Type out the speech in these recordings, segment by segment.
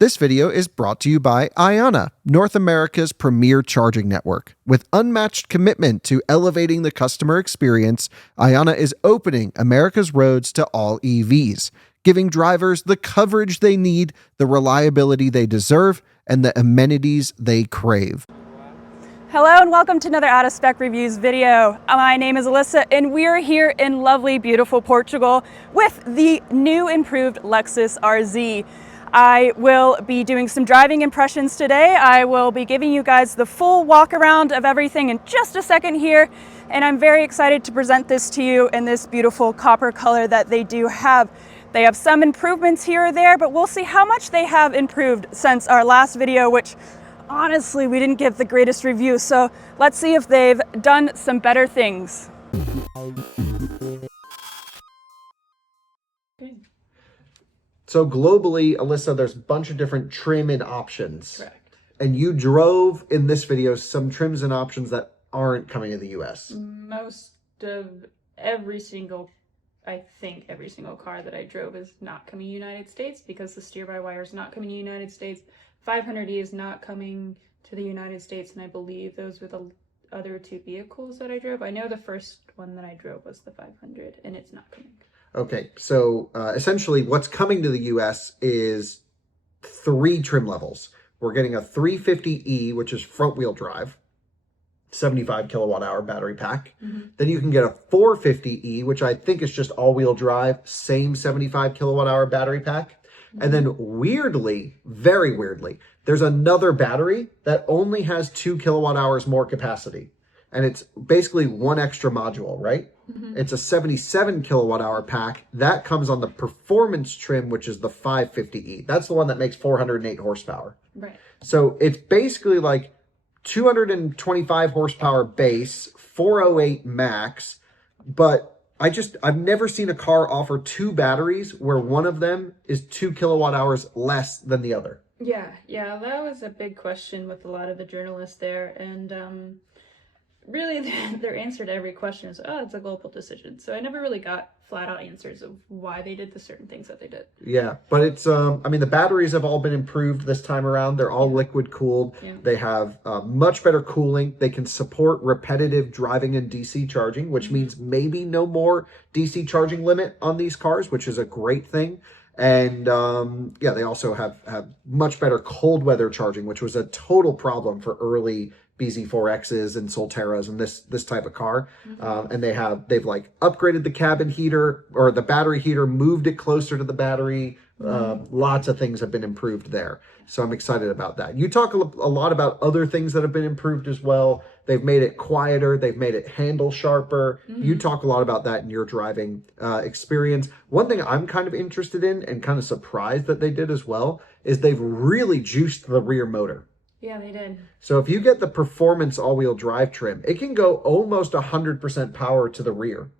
This video is brought to you by Iona, North America's premier charging network. With unmatched commitment to elevating the customer experience, Iona is opening America's roads to all EVs, giving drivers the coverage they need, the reliability they deserve, and the amenities they crave. Hello and welcome to another Out of Spec Reviews video. My name is Alyssa and we're here in lovely, beautiful Portugal with the new improved Lexus RZ. I will be doing some driving impressions today. I will be giving you guys the full walk around of everything in just a second here. And I'm very excited to present this to you in this beautiful copper color that they do have. They have some improvements here or there, but we'll see how much they have improved since our last video, which honestly, we didn't give the greatest review. So let's see if they've done some better things. So globally, Alyssa, there's a bunch of different trim and options. Correct. And you drove in this video some trims and options that aren't coming to the US. Most of every single car that I drove is not coming to the United States because the steer-by-wire is not coming to the United States. 500E is not coming to the United States, and I believe those were the other two vehicles that I drove. I know the first one that I drove was the 500, and it's not coming. Okay, so essentially what's coming to the US is 3 trim levels. We're getting a 350E, which is front-wheel drive, 75 kilowatt hour battery pack. Then you can get a 450E, which I think is just all-wheel drive, same 75 kilowatt hour battery pack. And then weirdly, very weirdly, there's another battery that only has 2 kilowatt hours more capacity. And it's basically one extra module, right? It's a 77 kilowatt hour pack. That comes on the performance trim, which is the 550E. That's the one that makes 408 horsepower. Right. So it's basically like 225 horsepower base, 408 max, but I've never seen a car offer 2 batteries where one of them is 2 kilowatt hours less than the other. Yeah, that was a big question with a lot of the journalists there. And really, their answer to every question is, oh, it's a global decision. So I never really got flat out answers of why they did the certain things that they did. Yeah, but it's, I mean, the batteries have all been improved this time around. They're all liquid cooled. Yeah. They have much better cooling. They can support repetitive driving and DC charging, which means maybe no more DC charging limit on these cars, which is a great thing. And yeah, they also have much better cold weather charging, which was a total problem for early BZ4Xs and Solteras and this type of car. And they've like upgraded the cabin heater or the battery heater, moved it closer to the battery. Lots of things have been improved there. So I'm excited about that. You talk a lot about other things that have been improved as well. They've made it quieter. They've made it handle sharper. You talk a lot about that in your driving experience. One thing I'm kind of interested in and kind of surprised that they did as well is they've really juiced the rear motor. Yeah, they did. So if you get the performance all-wheel drive trim, it can go almost 100% power to the rear.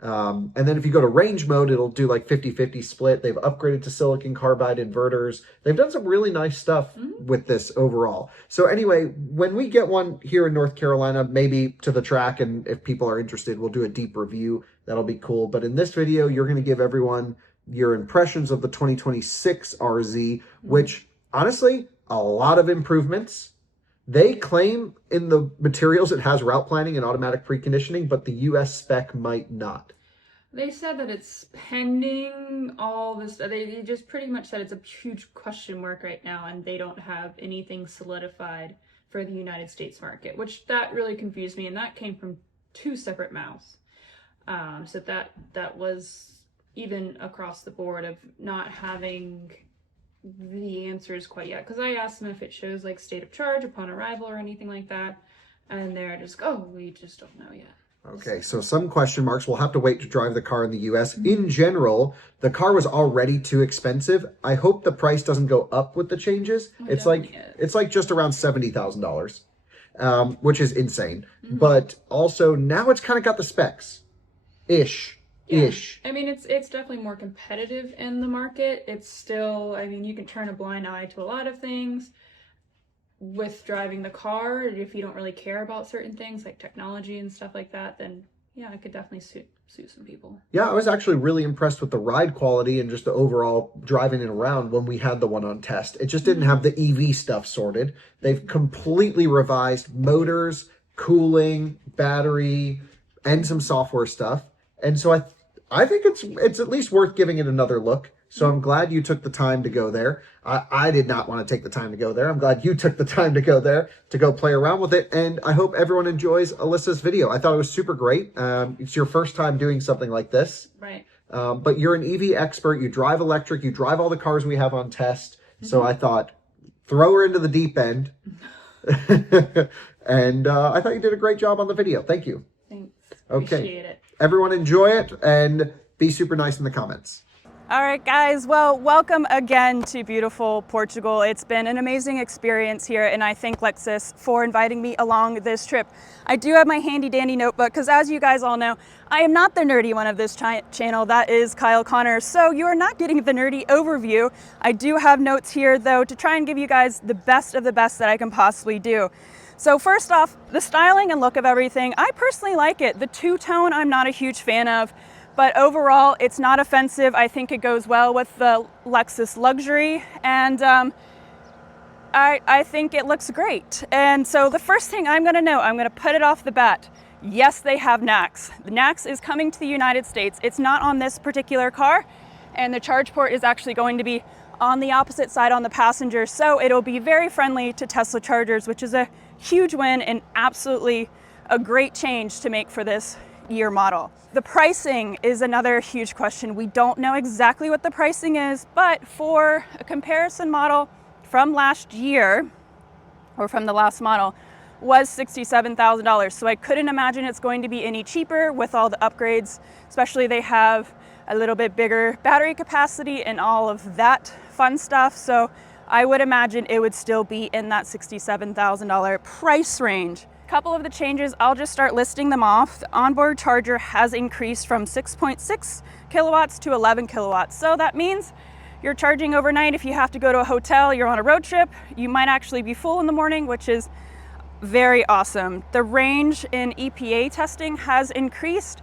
And then if you go to range mode, it'll do like 50-50 split. They've upgraded to silicon carbide inverters. They've done some really nice stuff with this overall. So anyway, when we get one here in North Carolina, maybe to the track, and if people are interested, we'll do a deep review. That'll be cool. But in this video, you're going to give everyone your impressions of the 2026 RZ, which honestly, a lot of improvements. They claim in the materials it has route planning and automatic preconditioning, but the US spec might not. They said that it's pending all this. They just pretty much said it's a huge question mark right now, and they don't have anything solidified for the United States market, which that really confused me, and that came from 2 separate mouths. So that was even across the board of not having the answers quite yet, because I asked them if it shows like state of charge upon arrival or anything like that, and they're just, oh, we just don't know yet. Okay, so some question marks. We'll have to wait to drive the car in the US. In general, the car was already too expensive. I hope the price doesn't go up with the changes. It's like just around $70,000, which is insane. But also now it's kind of got the specs ish. Yeah. I mean, it's definitely more competitive in the market. It's still, I mean, you can turn a blind eye to a lot of things with driving the car. If you don't really care about certain things like technology and stuff like that, then yeah, it could definitely suit suit some people. Yeah, I was actually really impressed with the ride quality and just the overall driving it around when we had the one on test. It just didn't have the EV stuff sorted. They've completely revised motors, cooling, battery, and some software stuff. And so I think it's at least worth giving it another look. So I'm glad you took the time to go there. I did not want to take the time to go there. I'm glad you took the time to go there to go play around with it. And I hope everyone enjoys Alyssa's video. I thought it was super great. It's your first time doing something like this. Right. But you're an EV expert. You drive electric. You drive all the cars we have on test. So I thought, throw her into the deep end. And I thought you did a great job on the video. Thank you. Thanks. Okay. Appreciate it. Everyone enjoy it and be super nice in the comments. All right, guys, well, welcome again to beautiful Portugal. It's been an amazing experience here, and I thank Lexus for inviting me along this trip. I do have my handy dandy notebook because, as you guys all know, I am not the nerdy one of this channel. That is Kyle Connor, so you are not getting the nerdy overview. I do have notes here, though, to try and give you guys the best of the best that I can possibly do. So first off, the styling and look of everything, I personally like it. The two-tone, I'm not a huge fan of. But overall, it's not offensive. I think it goes well with the Lexus Luxury, and I think it looks great. And so the first thing I'm gonna know, I'm gonna put it off the bat. Yes, they have NACS. The NACS is coming to the United States. It's not on this particular car, and the charge port is actually going to be on the opposite side on the passenger, so it'll be very friendly to Tesla chargers, which is a huge win and absolutely a great change to make for this year model. The pricing is another huge question. We don't know exactly what the pricing is, but for a comparison model from last year, or from the last model, was $67,000. So I couldn't imagine it's going to be any cheaper with all the upgrades, especially they have a little bit bigger battery capacity and all of that fun stuff. So I would imagine it would still be in that $67,000 price range. Couple of the changes, I'll just start listing them off. The onboard charger has increased from 6.6 kilowatts to 11 kilowatts. So that means you're charging overnight. If you have to go to a hotel, you're on a road trip, you might actually be full in the morning, which is very awesome. The range in EPA testing has increased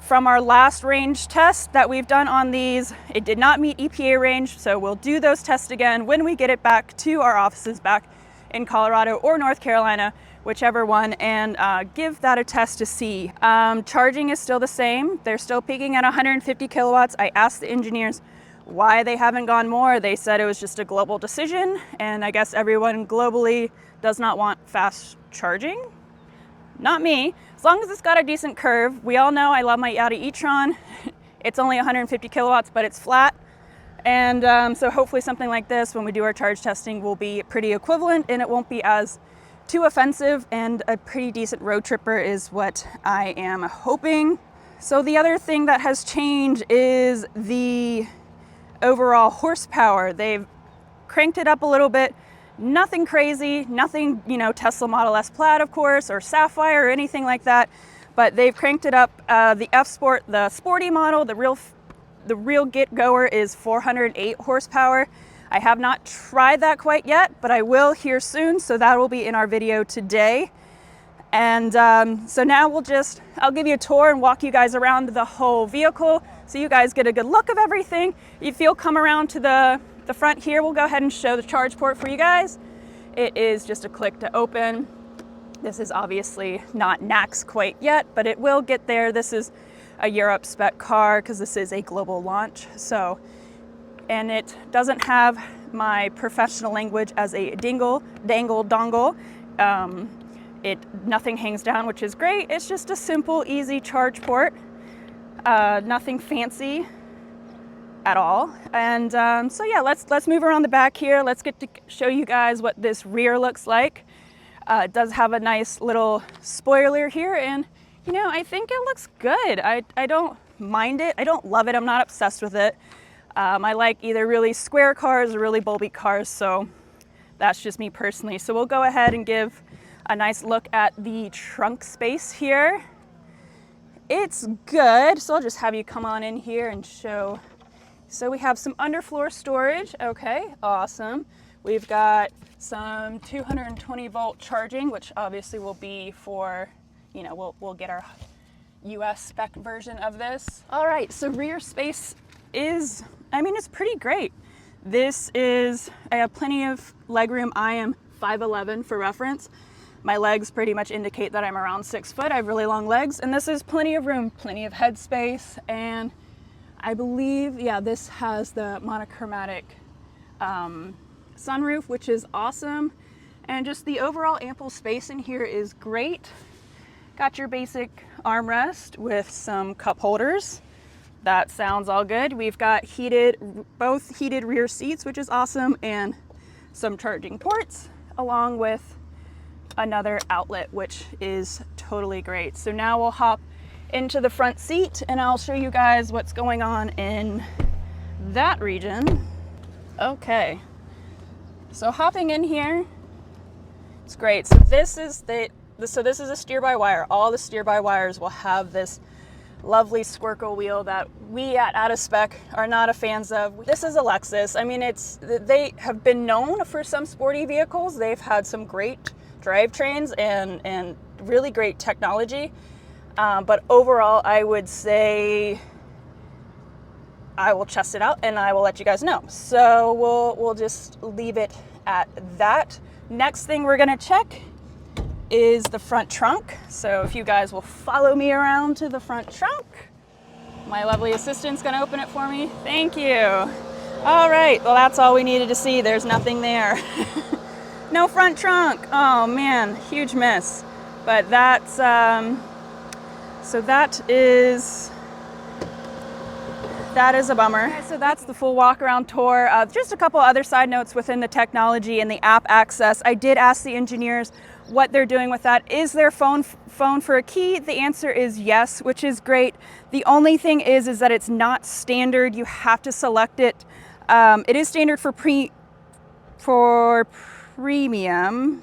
from our last range test that we've done on these. It did not meet EPA range, so we'll do those tests again when we get it back to our offices back in Colorado or North Carolina, whichever one, and give that a test to see. Charging is still the same. They're still peaking at 150 kilowatts. I asked the engineers why they haven't gone more. They said it was just a global decision, and I guess everyone globally does not want fast charging. Not me. As long as it's got a decent curve. We all know I love my Audi e-tron. It's only 150 kilowatts, but it's flat. And so hopefully something like this, when we do our charge testing, will be pretty equivalent, and it won't be as too offensive, and a pretty decent road tripper is what I am hoping. So the other thing that has changed is the overall horsepower. They've cranked it up a little bit. Nothing crazy, nothing, you know, Tesla Model S Plaid, of course, or Sapphire or anything like that, but they've cranked it up. The F Sport, the sporty model, the real get-goer is 408 horsepower. I have not tried that quite yet, but I will here soon, so that will be in our video today. And so now I'll give you a tour and walk you guys around the whole vehicle so you guys get a good look of everything. If you'll come around to the front here, we'll go ahead and show the charge port for you guys. It is just a click to open. This is obviously not NACS quite yet, but it will get there. This is a Europe spec car because this is a global launch. So, and it doesn't have my professional language as a dangle dongle. Nothing hangs down, which is great. It's just a simple, easy charge port. Nothing fancy at all. And so yeah, let's move around the back here. Let's get to show you guys what this rear looks like. It does have a nice little spoiler here, and you know, I think it looks good. I don't mind it. I don't love it. I'm not obsessed with it. I like either really square cars or really bulby cars, so that's just me personally. So we'll go ahead and give a nice look at the trunk space here. It's good, so I'll just have you come on in here and show. So we have some underfloor storage. Okay, awesome. We've got some 220 volt charging, which obviously will be for, you know, we'll get our US spec version of this. All right, so rear space is, it's pretty great. I have plenty of legroom. I am 5'11" for reference. My legs pretty much indicate that I'm around 6 foot. I have really long legs, and this is plenty of room, plenty of head space, and I believe, yeah, this has the monochromatic sunroof, which is awesome. And just the overall ample space in here is great. Got your basic armrest with some cup holders. That sounds all good. We've got both heated rear seats, which is awesome, and some charging ports, along with another outlet, which is totally great. So now we'll hop into the front seat and I'll show you guys what's going on in that region. Okay, so hopping in here, it's great. So this is a steer-by-wire. All the steer-by-wires will have this lovely squircle wheel that we at Out of Spec are not a fans of. This is a Lexus. They have been known for some sporty vehicles. They've had some great drivetrains and really great technology. But overall, I would say I will test it out and I will let you guys know. So we'll just leave it at that. Next thing we're gonna check is the front trunk. So if you guys will follow me around to the front trunk. My lovely assistant's gonna open it for me. Thank you. All right, well, that's all we needed to see. There's nothing there. No front trunk. Oh man, huge miss. But that's, so that is a bummer. Okay, so that's the full walk around tour. Just a couple other side notes within the technology and the app access. I did ask the engineers what they're doing with that. Is there phone for a key? The answer is yes, which is great. The only thing is that it's not standard. You have to select it. It is standard for premium,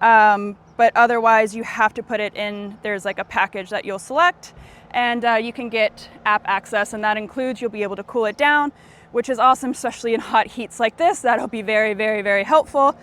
but otherwise you have to put it in. There's like a package that you'll select, and you can get app access, and that includes you'll be able to cool it down, which is awesome, especially in hot heats like this. That'll be very, very, very helpful.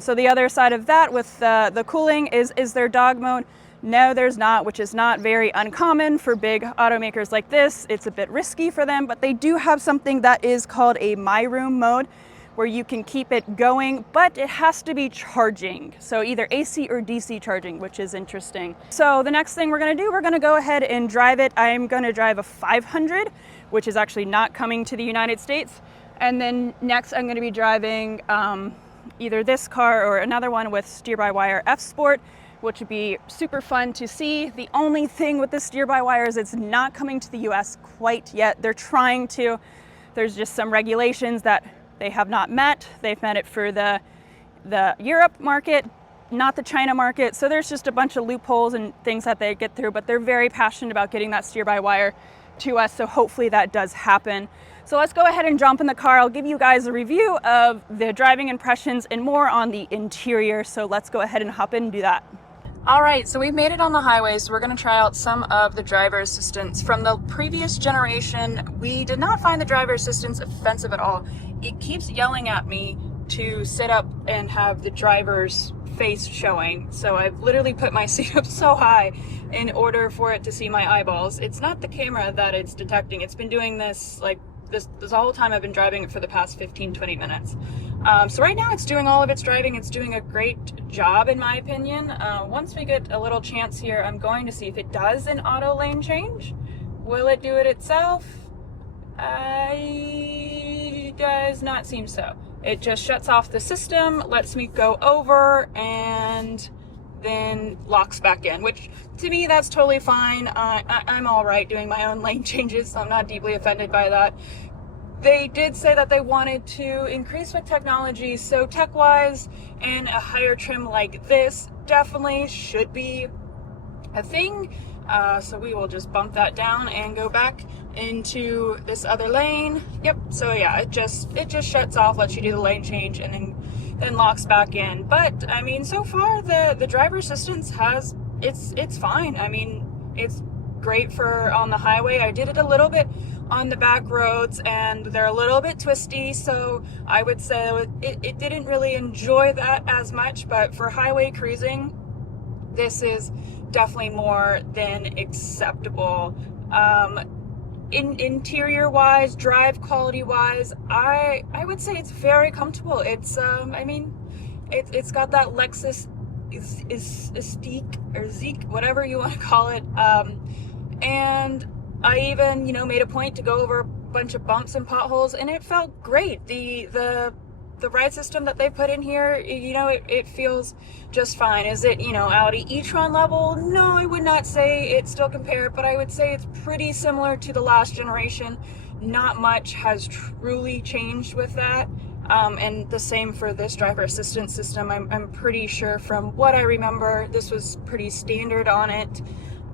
So the other side of that with the cooling is there dog mode? No, there's not, which is not very uncommon for big automakers like this. It's a bit risky for them, but they do have something that is called a My Room mode, where you can keep it going, but it has to be charging. So either AC or DC charging, which is interesting. So the next thing we're gonna go ahead and drive it. I'm gonna drive a 500, which is actually not coming to the United States. And then next I'm gonna be driving either this car or another one with steer-by-wire F-Sport, which would be super fun to see. The only thing with the steer-by-wire is it's not coming to the US quite yet. They're trying to. There's just some regulations that they have not met. They've met it for the Europe market, not the China market. So there's just a bunch of loopholes and things that they get through, but they're very passionate about getting that steer-by-wire to us. So hopefully that does happen. So let's go ahead and jump in the car. I'll give you guys a review of the driving impressions and more on the interior. So let's go ahead and hop in and do that. All right, so we've made it on the highway, so we're gonna try out some of the driver assistance. From the previous generation, we did not find the driver assistance offensive at all. It keeps yelling at me to sit up and have the driver's face showing. So I've literally put my seat up so high in order for it to see my eyeballs. It's not the camera that it's detecting. It's been doing this like this whole time I've been driving it for the past 15-20 minutes. So right now it's doing all of its driving. It's doing a great job in my opinion. Once we get a little chance here, I'm going to see if it does an auto lane change. Will it do it itself? It does not seem so. It just shuts off the system, lets me go over, and then locks back in, which to me that's totally fine. I'm all right doing my own lane changes, so I'm not deeply offended by that. They did say that they wanted to increase with technology, so tech-wise and a higher trim like this definitely should be a thing. So we will just bump that down and go back into this other lane. Yep, so yeah, it just shuts off, lets you do the lane change, and then locks back in. But I mean, so far the driver assistance it's fine. I mean, it's great for on the highway. I did it a little bit on the back roads and they're a little bit twisty, so I would say it didn't really enjoy that as much. But for highway cruising, this is definitely more than acceptable. Interior wise, drive quality wise, I would say it's very comfortable. It's I mean, it's got that Lexus Estique or Zeke, whatever you want to call it. And I even, made a point to go over a bunch of bumps and potholes, and it felt great. The ride system that they put in here, it feels just fine. Is it, Audi e-tron level? No, I would not say it's still compared, but I would say it's pretty similar to the last generation. Not much has truly changed with that. And the same for this driver assistance system. I'm pretty sure from what I remember, this was pretty standard on it.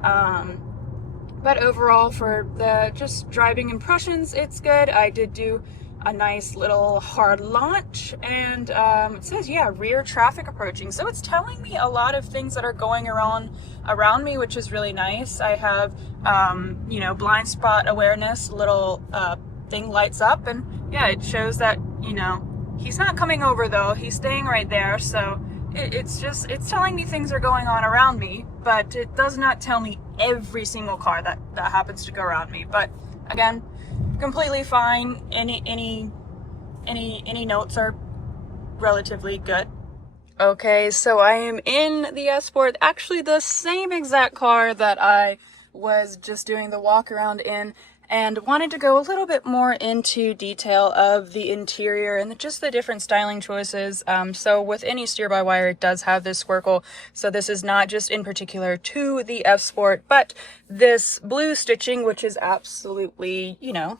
But overall, for the just driving impressions, it's good. I did do a nice little hard launch, and it says, rear traffic approaching. So it's telling me a lot of things that are going around me, which is really nice. I have, blind spot awareness, little thing lights up, and it shows that, he's not coming over though. He's staying right there. So it's telling me things are going on around me, but it does not tell me every single car that happens to go around me. But again, completely fine. Any notes are relatively good. Okay, so I am in the S-Sport, actually the same exact car that I was just doing the walk around in, and wanted to go a little bit more into detail of the interior and just the different styling choices. So with any steer-by-wire, it does have this squircle. So this is not just in particular to the F-Sport, but this blue stitching, which is absolutely,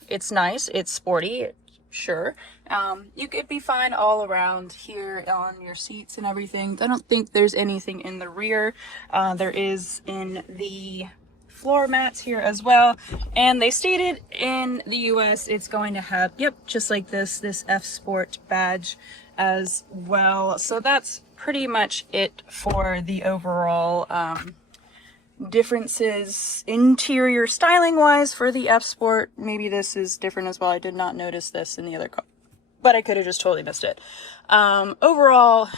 it's nice, it's sporty, sure. You could be fine all around here on your seats and everything. I don't think there's anything in the rear. There is in the floor mats here as well, and they stated in the US it's going to have just like this F-Sport badge as well. So that's pretty much it for the overall differences interior styling wise for the F-Sport. Maybe this is different as well. I did not notice this in the other car, but I could have just totally missed it. Overall,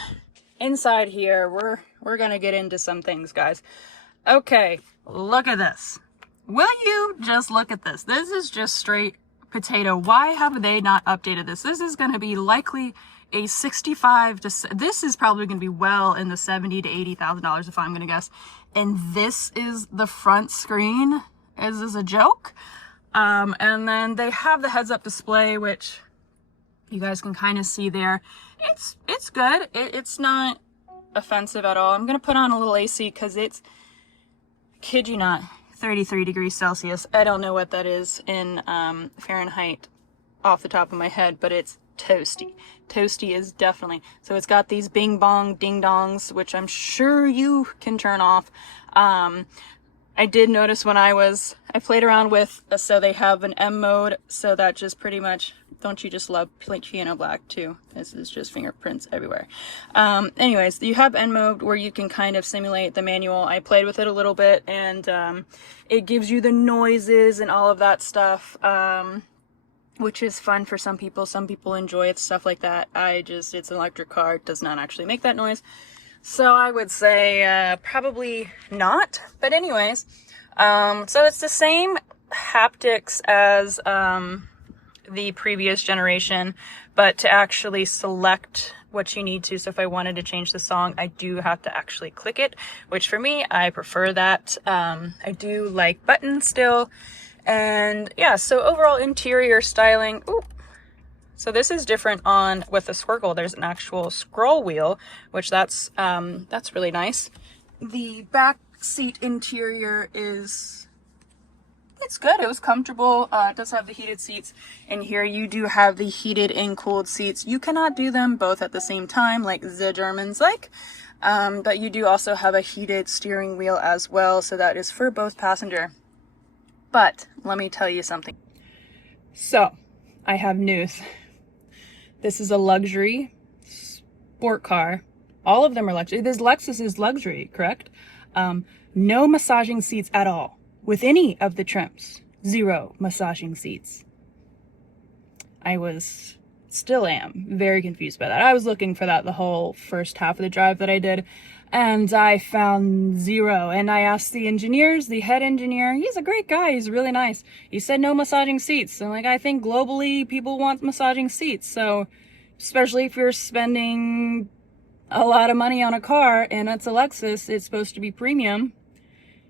inside here, we're gonna get into some things, guys. Okay, look at this. Will you just look at this? This is just straight potato. Why have they not updated this? This is going to be likely a 65 to, this is probably going to be well in the 70 to $80,000 if I'm going to guess. And this is the front screen. Is this a joke? And then they have the heads-up display, which you guys can kind of see there. It's good. It's not offensive at all. I'm going to put on a little AC because it's, kid you not, 33 degrees Celsius. I don't know what that is in Fahrenheit off the top of my head, but it's toasty. Toasty is definitely. So it's got these bing bong ding dongs, which I'm sure you can turn off. I did notice when I played around with, so they have an M mode, so that just pretty much, don't you just love piano black too? This is just fingerprints everywhere. Anyways, you have N mode where you can kind of simulate the manual. I played with it a little bit, and it gives you the noises and all of that stuff, which is fun for some people. Some people enjoy it, stuff like that. It's an electric car, it does not actually make that noise. So I would say probably not. But anyways, so it's the same haptics as the previous generation, but to actually select what you need to. So if I wanted to change the song, I do have to actually click it, which for me, I prefer that. I do like buttons still. And yeah, so overall interior styling. Ooh. So this is different with the Squircle. There's an actual scroll wheel, which that's really nice. The back seat interior it's good. It was comfortable. It does have the heated seats. And here you do have the heated and cooled seats. You cannot do them both at the same time like the Germans like. But you do also have a heated steering wheel as well. So that is for both passenger. But let me tell you something. So I have news. This is a luxury sport car. All of them are luxury. This Lexus is luxury, correct? No massaging seats at all with any of the trims. 0 massaging seats. I was still am very confused by that. I was looking for that the whole first half of the drive that I did, and I found zero. And I asked the engineers, the head engineer, he's a great guy, he's really nice. He said no massaging seats. So like, I think globally people want massaging seats. So especially if you're spending a lot of money on a car and it's a Lexus, it's supposed to be premium,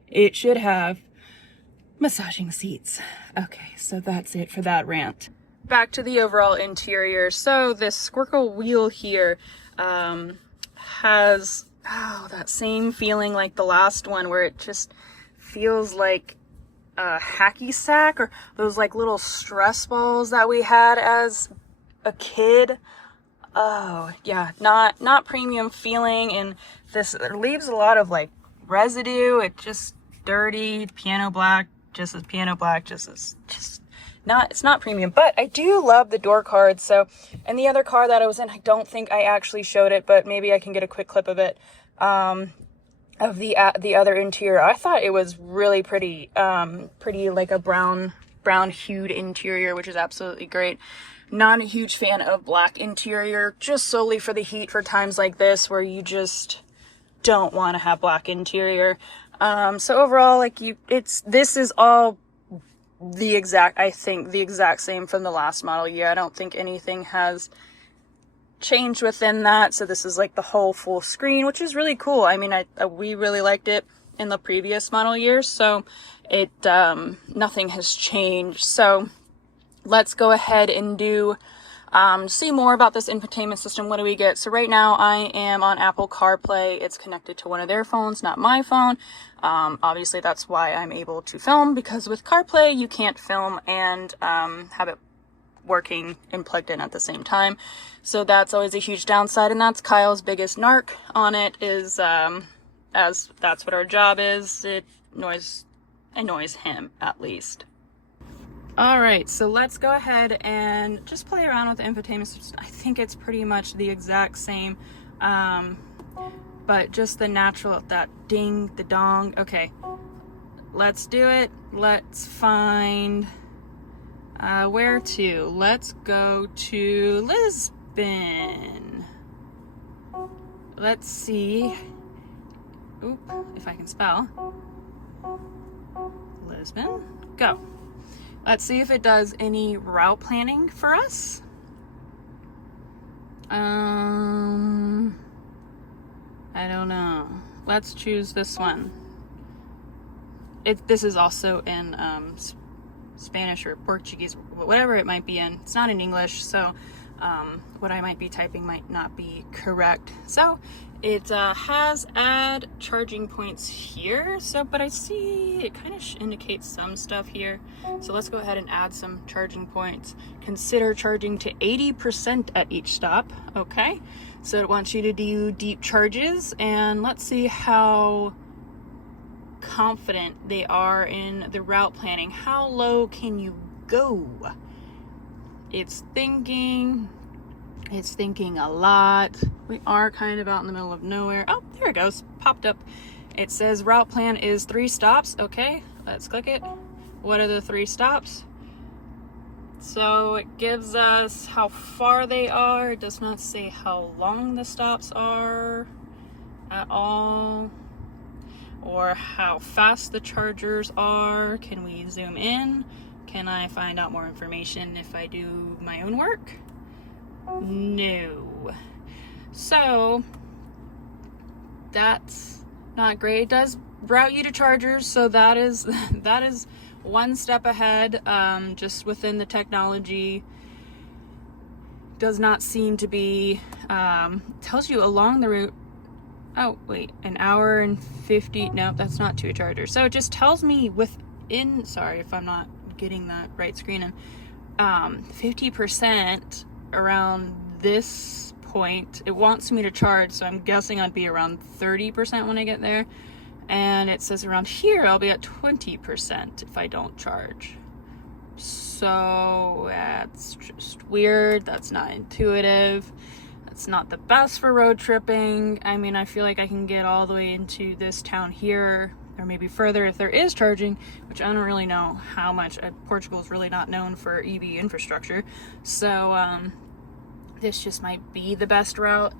it should have massaging seats. Okay, so that's it for that rant. Back to the overall interior. So this squircle wheel here has that same feeling like the last one, where it just feels like a hacky sack, or those like little stress balls that we had as a kid. Oh yeah, not premium feeling, and this leaves a lot of like residue. It just dirty piano black, just not, it's not premium. But I do love the door cards. So, and the other car that I was in, I don't think I actually showed it, but maybe I can get a quick clip of it, of the other interior. I thought it was really pretty, like a brown hued interior, which is absolutely great. Not a huge fan of black interior, just solely for the heat, for times like this where you just don't want to have black interior. So overall, like this is all the exact same from the last model year. I don't think anything has changed within that. So this is like the whole full screen, which is really cool. I mean, we really liked it in the previous model years, so it nothing has changed. So let's go ahead and see more about this infotainment system. What do we get? So right now I am on Apple CarPlay. It's connected to one of their phones, not my phone. Obviously that's why I'm able to film, because with CarPlay you can't film and have it working and plugged in at the same time. So that's always a huge downside, and that's Kyle's biggest narc on it, is as that's what our job is. It annoys him, at least. Alright, so let's go ahead and just play around with the infotainment system. I think it's pretty much the exact same, but just the natural, that ding, the dong. Okay, let's do it. Let's find where to. Let's go to Lisbon. Let's see. Oop, if I can spell. Lisbon. Go. Let's see if it does any route planning for us. I don't know. Let's choose this one. This is also in Spanish or Portuguese, whatever it might be in. It's not in English, so what I might be typing might not be correct. So it has add charging points here, but I see it kind of indicates some stuff here. So let's go ahead and add some charging points. Consider charging to 80% at each stop. Okay, so it wants you to do deep charges, and let's see how confident they are in the route planning. How low can you go? It's thinking a lot. We are kind of out in the middle of nowhere. Oh, there it goes. Popped up. It says route plan is 3 stops. Okay, let's click it. What are the 3 stops? So it gives us how far they are. It does not say how long the stops are at all, or how fast the chargers are. Can we zoom in? Can I find out more information if I do my own work? No. So that's not great. It does route you to chargers, so that is one step ahead, just within the technology. Does not seem to be tells you along the route. Oh wait, an hour and 50. No, that's not to a charger. So it just tells me within, sorry if I'm not getting that right screen in, 50% around this point. It wants me to charge, so I'm guessing I'd be around 30% when I get there. And it says around here I'll be at 20% if I don't charge. So that's just weird. That's not intuitive. That's not the best for road tripping. I mean, I feel like I can get all the way into this town here, or maybe further if there is charging, which I don't really know how much. Portugal is really not known for EV infrastructure. So this just might be the best route.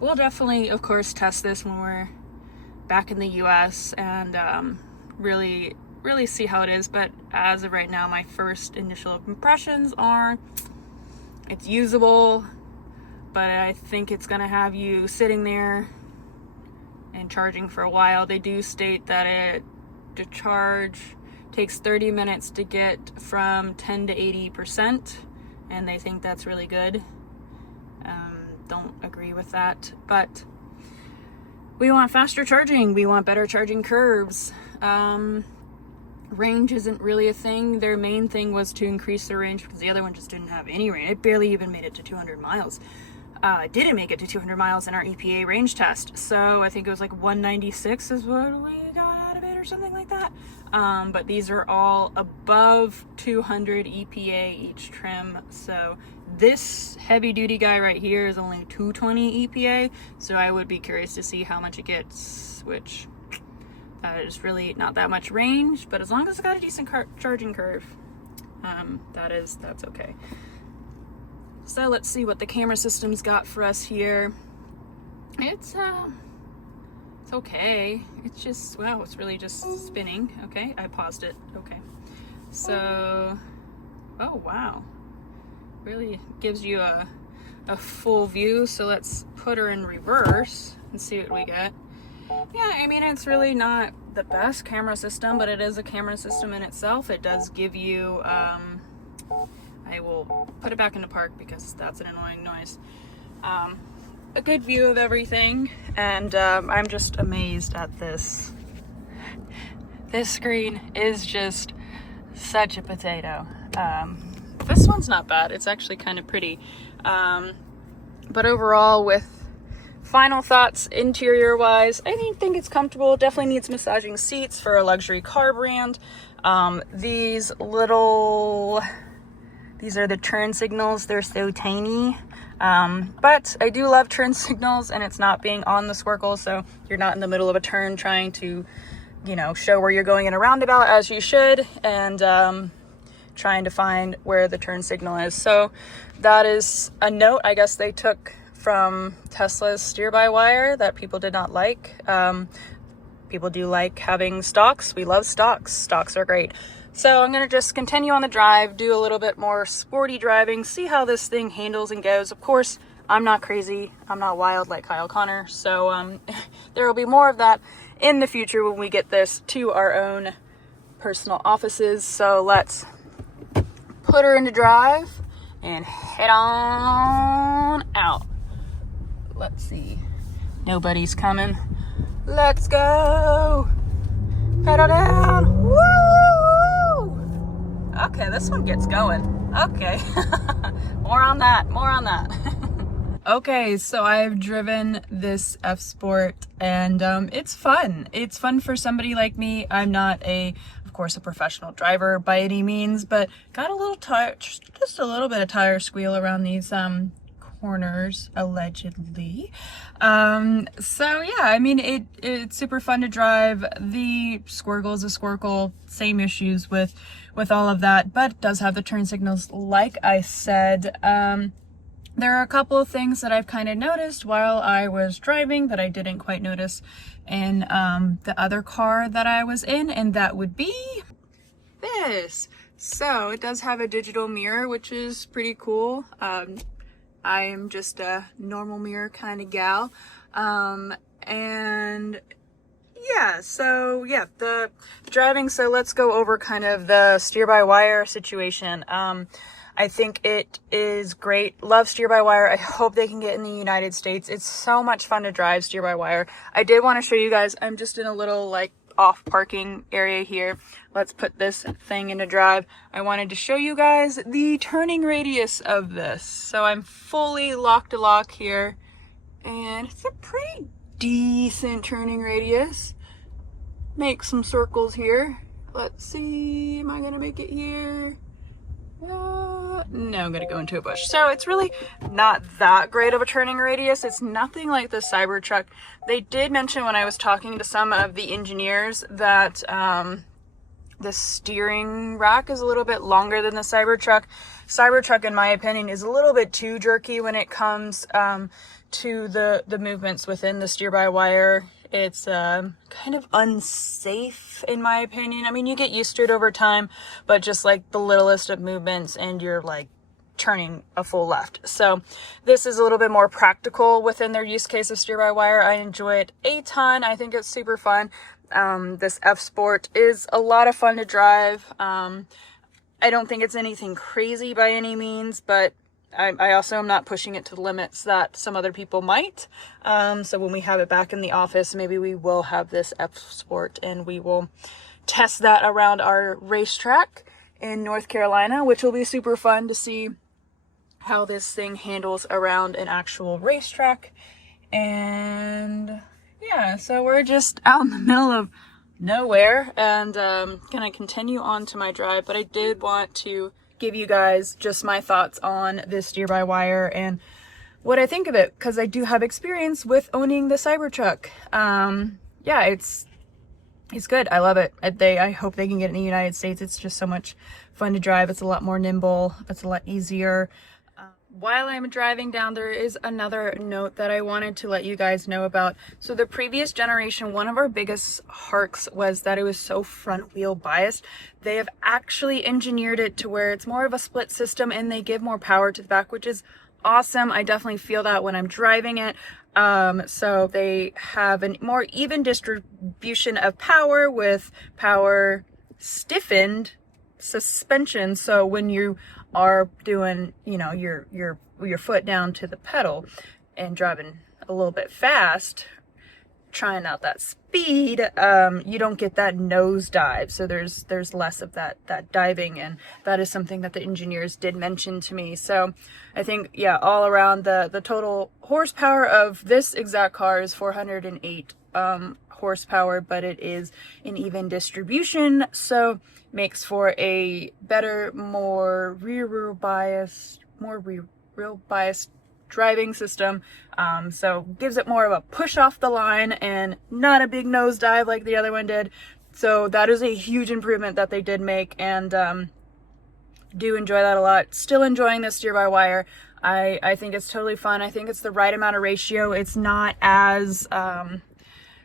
We'll definitely, of course, test this when we're back in the US and really see how it is. But as of right now, my first initial impressions are it's usable, but I think it's gonna have you sitting there and charging for a while. They do state that the charge takes 30 minutes to get from 10 to 80%, and they think that's really good. Don't agree with that, but we want faster charging. We want better charging curves. Range isn't really a thing. Their main thing was to increase the range because the other one just didn't have any range. It barely even made it to 200 miles. It didn't make it to 200 miles in our EPA range test. So I think it was like 196 is what we got out of it or something like that. But these are all above 200 EPA each trim. So this heavy duty guy right here is only 220 EPA. So I would be curious to see how much it gets, which is really not that much range, but as long as it's got a decent charging curve, that's okay. So let's see what the camera system's got for us here. It's okay. It's just, wow, it's really just spinning. Okay, I paused it. Okay. So, oh wow. Really gives you a full view. So let's put her in reverse and see what we get. Yeah, I mean, it's really not the best camera system, but it is a camera system in itself. It does give you, I will put it back into park because that's an annoying noise. A good view of everything, and I'm just amazed at this. This screen is just such a potato. This one's not bad. It's actually kind of pretty. But overall, with final thoughts, interior wise, I think it's comfortable. Definitely needs massaging seats for a luxury car brand. These are the turn signals. They're so tiny. But I do love turn signals, and it's not being on the squircle, so you're not in the middle of a turn trying to, show where you're going in a roundabout as you should, and trying to find where the turn signal is. So that is a note I guess they took from Tesla's steer-by-wire that people did not like. People do like having stocks. We love stocks. Stocks are great. So I'm going to just continue on the drive, do a little bit more sporty driving, see how this thing handles and goes. Of course, I'm not crazy. I'm not wild like Kyle Connor. So there will be more of that in the future when we get this to our own personal offices. So let's put her into drive and head on out. Let's see. Nobody's coming. Let's go. Pedal down. Woo! Okay, this one gets going. Okay. More on that. Okay, so I've driven this F Sport, and it's fun. It's fun for somebody like me. I'm not of course, a professional driver by any means, but got a little tire, just a little bit of tire squeal around these corners, allegedly. So yeah, I mean, it's super fun to drive. The Squircle is a Squircle, same issues with all of that, but it does have the turn signals, like I said. There are a couple of things that I've kind of noticed while I was driving that I didn't quite notice in the other car that I was in, and that would be this. So it does have a digital mirror, which is pretty cool. I am just a normal mirror kind of gal. And yeah, so yeah, the driving. So let's go over kind of the steer-by-wire situation. I think it is great. Love steer-by-wire. I hope they can get in the United States. It's so much fun to drive steer-by-wire. I did want to show you guys, I'm just in a little like off parking area here. Let's put this thing into drive. I wanted to show you guys the turning radius of this. So I'm fully lock to lock here, and it's a pretty decent turning radius. Make some circles here. Let's see, am I gonna make it here? No, I'm gonna go into a bush. So it's really not that great of a turning radius. It's nothing like the Cybertruck. They did mention when I was talking to some of the engineers that The steering rack is a little bit longer than the Cybertruck. Cybertruck, in my opinion, is a little bit too jerky when it comes to the movements within the steer-by-wire. It's kind of unsafe, in my opinion. I mean, you get used to it over time, but just like the littlest of movements and you're like turning a full left. So this is a little bit more practical within their use case of steer-by-wire. I enjoy it a ton. I think it's super fun. This F Sport is a lot of fun to drive. I don't think it's anything crazy by any means, but I also am not pushing it to the limits that some other people might. So when we have it back in the office, maybe we will have this F Sport and we will test that around our racetrack in North Carolina, which will be super fun to see how this thing handles around an actual racetrack. And yeah, so we're just out in the middle of nowhere and gonna continue on to my drive, but I did want to give you guys just my thoughts on this steer-by-wire and what I think of it, because I do have experience with owning the Cybertruck. Yeah, it's good. I love it. I hope they can get it in the United States. It's just so much fun to drive. It's a lot more nimble. It's a lot easier. While I'm driving down, there is another note that I wanted to let you guys know about. So the previous generation, one of our biggest harks was that it was so front wheel biased. They have actually engineered it to where it's more of a split system and they give more power to the back, which is awesome. I definitely feel that when I'm driving it. So they have a more even distribution of power with power stiffened suspension. So when you are doing, you know, your foot down to the pedal and driving a little bit fast, trying out that speed, you don't get that nosedive. So there's less of that diving, and that is something that the engineers did mention to me. So I think, yeah, all around the total horsepower of this exact car is 408 horsepower, but it is an even distribution, so makes for a better, more rear biased driving system. So gives it more of a push off the line and not a big nosedive like the other one did. So that is a huge improvement that they did make, and do enjoy that a lot. Still enjoying this steer-by-wire. I think it's totally fun. I think it's the right amount of ratio. It's not as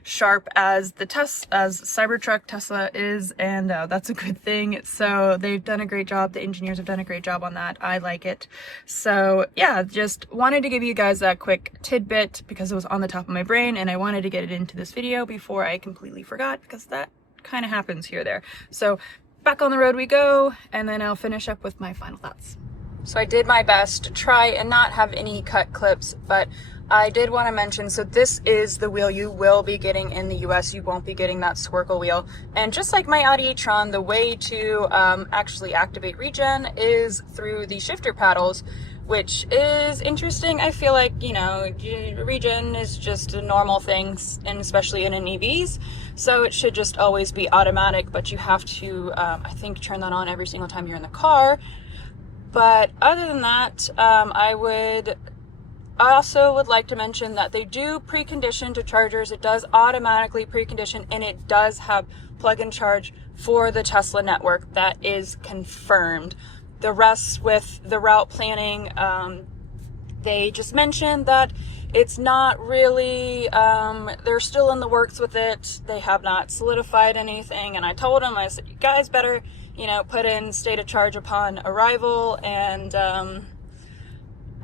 sharp as Cybertruck Tesla is, and that's a good thing. So they've done a great job. The engineers have done a great job on that. I like it. So yeah, just wanted to give you guys that quick tidbit because it was on the top of my brain and I wanted to get it into this video before I completely forgot, because that kind of happens here or there. So back on the road we go, and then I'll finish up with my final thoughts. So I did my best to try and not have any cut clips, but I did want to mention, so this is the wheel you will be getting in the US. You won't be getting that Squircle wheel. And just like my Audi e-tron, the way to actually activate regen is through the shifter paddles, which is interesting. I feel like, you know, regen is just a normal thing, and especially in an EVs. So it should just always be automatic, but you have to, I think, turn that on every single time you're in the car. But other than that, I also would like to mention that they do precondition to chargers. It does automatically precondition, and it does have plug and charge for the Tesla network. That is confirmed. The rest with the route planning, they just mentioned that it's not really, they're still in the works with it. They have not solidified anything. And I told them, I said, you guys better, you know, put in state of charge upon arrival, and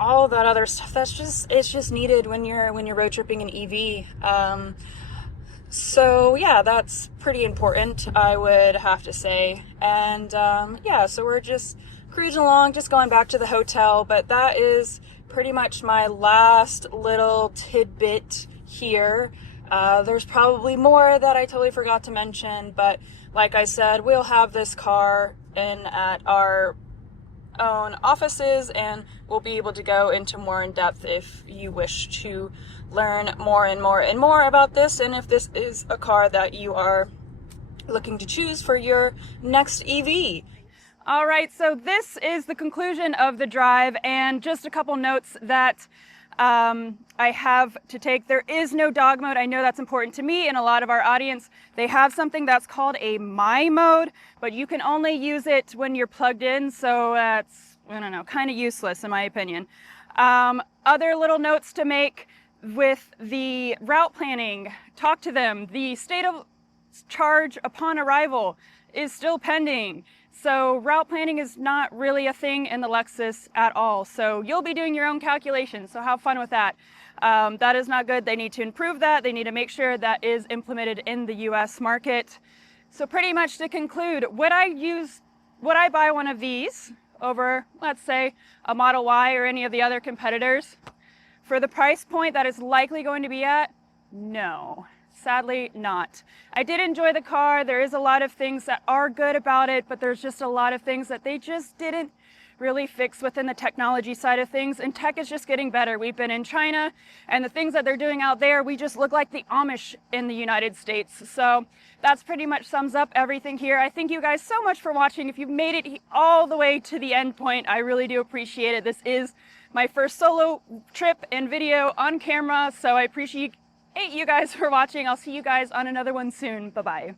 all that other stuff. It's just needed when you're road tripping an EV. So yeah, that's pretty important, I would have to say. And yeah, so we're just cruising along, just going back to the hotel. But that is pretty much my last little tidbit here. There's probably more that I totally forgot to mention, but like I said, we'll have this car in at our own offices, and we'll be able to go into more in depth if you wish to learn more and more and more about this, and if this is a car that you are looking to choose for your next EV. All right, so this is the conclusion of the drive, and just a couple notes that I have to take, there is no dog mode. I know that's important to me and a lot of our audience. They have something that's called a My mode, but you can only use it when you're plugged in. So that's, I don't know, kind of useless in my opinion. Other little notes to make with the route planning, talk to them. The state of charge upon arrival is still pending. So route planning is not really a thing in the Lexus at all. So you'll be doing your own calculations. So have fun with that. That is not good. They need to improve that. They need to make sure that is implemented in the US market. So pretty much to conclude, would I buy one of these over, let's say, a Model Y or any of the other competitors? For the price point that is likely going to be at, no. Sadly not. I did enjoy the car. There is a lot of things that are good about it, but there's just a lot of things that they just didn't really fix within the technology side of things, and tech is just getting better. We've been in China, and the things that they're doing out there, we just look like the Amish in the United States. So that's pretty much sums up everything here. I thank you guys so much for watching. If you've made it all the way to the end point, I really do appreciate it. This is my first solo trip and video on camera, so I appreciate you guys for watching. I'll see you guys on another one soon. Bye-bye.